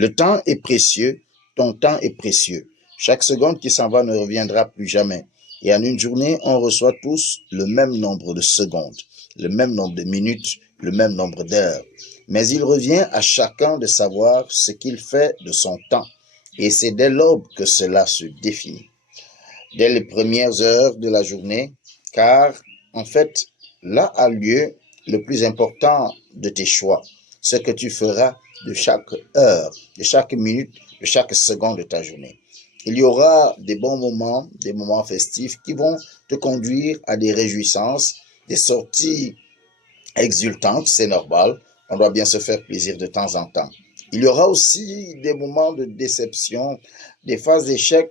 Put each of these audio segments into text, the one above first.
Le temps est précieux, ton temps est précieux. Chaque seconde qui s'en va ne reviendra plus jamais. Et en une journée, on reçoit tous le même nombre de secondes, le même nombre de minutes, le même nombre d'heures. Mais il revient à chacun de savoir ce qu'il fait de son temps. Et c'est dès l'aube que cela se définit. Dès les premières heures de la journée, car en fait, là a lieu le plus important de tes choix, ce que tu feras de chaque heure, de chaque minute, de chaque seconde de ta journée. Il y aura des bons moments, des moments festifs qui vont te conduire à des réjouissances, des sorties exultantes, c'est normal. On doit bien se faire plaisir de temps en temps. Il y aura aussi des moments de déception, des phases d'échec,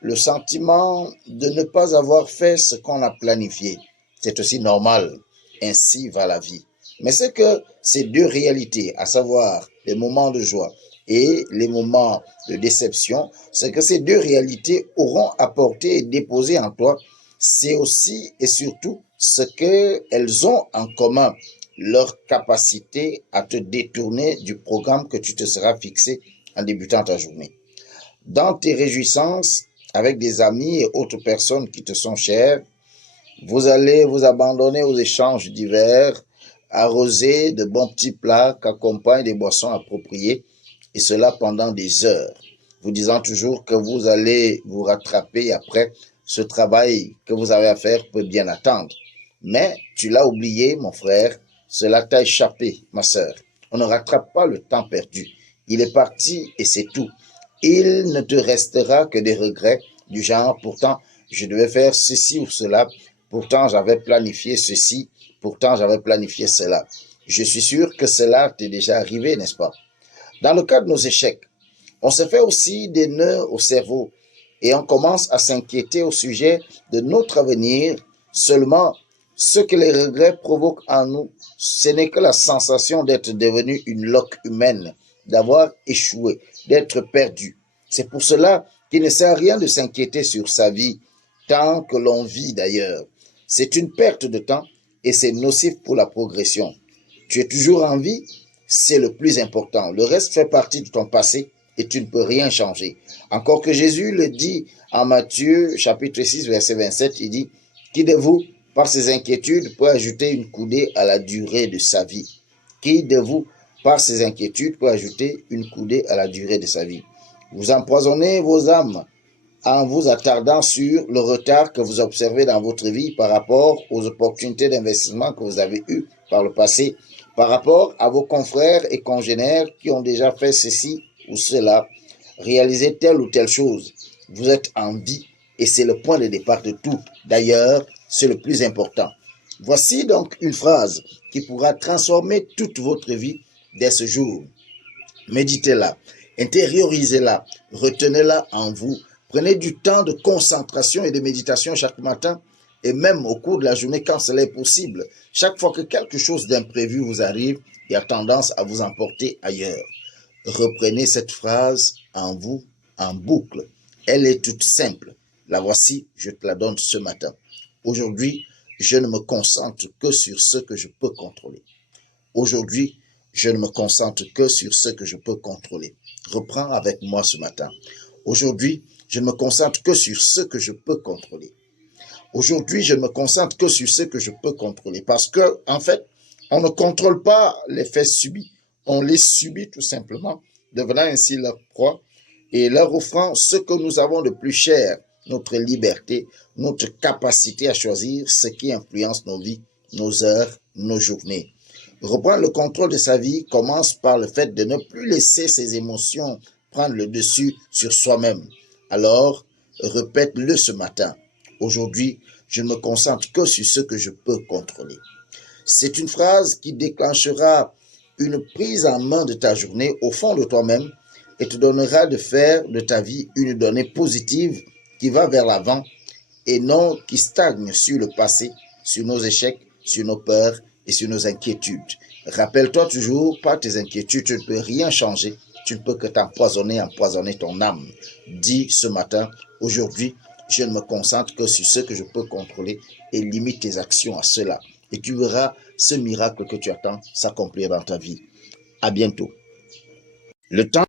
le sentiment de ne pas avoir fait ce qu'on a planifié. C'est aussi normal. Ainsi va la vie. Mais c'est que ces deux réalités, à savoir les moments de joie et les moments de déception, c'est que ces deux réalités auront apporté et déposé en toi, c'est aussi et surtout ce qu'elles ont en commun, leur capacité à te détourner du programme que tu te seras fixé en débutant ta journée. Dans tes réjouissances, avec des amis et autres personnes qui te sont chères, vous allez vous abandonner aux échanges divers, arrosés de bons petits plats qu'accompagnent des boissons appropriées, et cela pendant des heures, vous disant toujours que vous allez vous rattraper après. Ce travail que vous avez à faire peut bien attendre. Mais tu l'as oublié, mon frère, cela t'a échappé, ma sœur. On ne rattrape pas le temps perdu. Il est parti et c'est tout. Il ne te restera que des regrets du genre, pourtant, je devais faire ceci ou cela, pourtant j'avais planifié ceci, pourtant j'avais planifié cela. Je suis sûr que cela t'est déjà arrivé, n'est-ce pas? Dans le cas de nos échecs, on se fait aussi des nœuds au cerveau et on commence à s'inquiéter au sujet de notre avenir. Seulement, ce que les regrets provoquent en nous, ce n'est que la sensation d'être devenu une loque humaine, d'avoir échoué, d'être perdu. C'est pour cela qu'il ne sert à rien de s'inquiéter sur sa vie, tant que l'on vit d'ailleurs. C'est une perte de temps et c'est nocif pour la progression. Tu es toujours en vie, c'est le plus important. Le reste fait partie de ton passé et tu ne peux rien changer. Encore que Jésus le dit en Matthieu chapitre 6 verset 27, il dit « Qui de vous, par ses inquiétudes, peut ajouter une coudée à la durée de sa vie ?» Qui de vous, par ses inquiétudes, peut ajouter une coudée à la durée de sa vie? Vous empoisonnez vos âmes en vous attardant sur le retard que vous observez dans votre vie par rapport aux opportunités d'investissement que vous avez eues par le passé, par rapport à vos confrères et congénères qui ont déjà fait ceci ou cela, réalisé telle ou telle chose. Vous êtes en vie et c'est le point de départ de tout. D'ailleurs, c'est le plus important. Voici donc une phrase qui pourra transformer toute votre vie dès ce jour. Méditez-la, intériorisez-la, retenez-la en vous. Prenez du temps de concentration et de méditation chaque matin et même au cours de la journée quand cela est possible. Chaque fois que quelque chose d'imprévu vous arrive, il y a tendance à vous emporter ailleurs. Reprenez cette phrase en vous en boucle. Elle est toute simple. La voici, je te la donne ce matin. Aujourd'hui, je ne me concentre que sur ce que je peux contrôler. Aujourd'hui, je ne me concentre que sur ce que je peux contrôler. Reprends avec moi ce matin. Aujourd'hui, je ne me concentre que sur ce que je peux contrôler. Aujourd'hui, je ne me concentre que sur ce que je peux contrôler. Parce que, en fait, on ne contrôle pas les faits subis. On les subit tout simplement, devenant ainsi leur proie et leur offrant ce que nous avons de plus cher, notre liberté, notre capacité à choisir ce qui influence nos vies, nos heures, nos journées. Reprendre le contrôle de sa vie commence par le fait de ne plus laisser ses émotions prendre le dessus sur soi-même. Alors, répète-le ce matin. Aujourd'hui, je ne me concentre que sur ce que je peux contrôler. C'est une phrase qui déclenchera une prise en main de ta journée au fond de toi-même et te donnera de faire de ta vie une donnée positive qui va vers l'avant et non qui stagne sur le passé, sur nos échecs, sur nos peurs et sur nos inquiétudes. Rappelle-toi toujours, par tes inquiétudes, tu ne peux rien changer. Tu ne peux que empoisonner ton âme. Dis ce matin, aujourd'hui, je ne me concentre que sur ce que je peux contrôler et limite tes actions à cela. Et tu verras ce miracle que tu attends s'accomplir dans ta vie. À bientôt. Le temps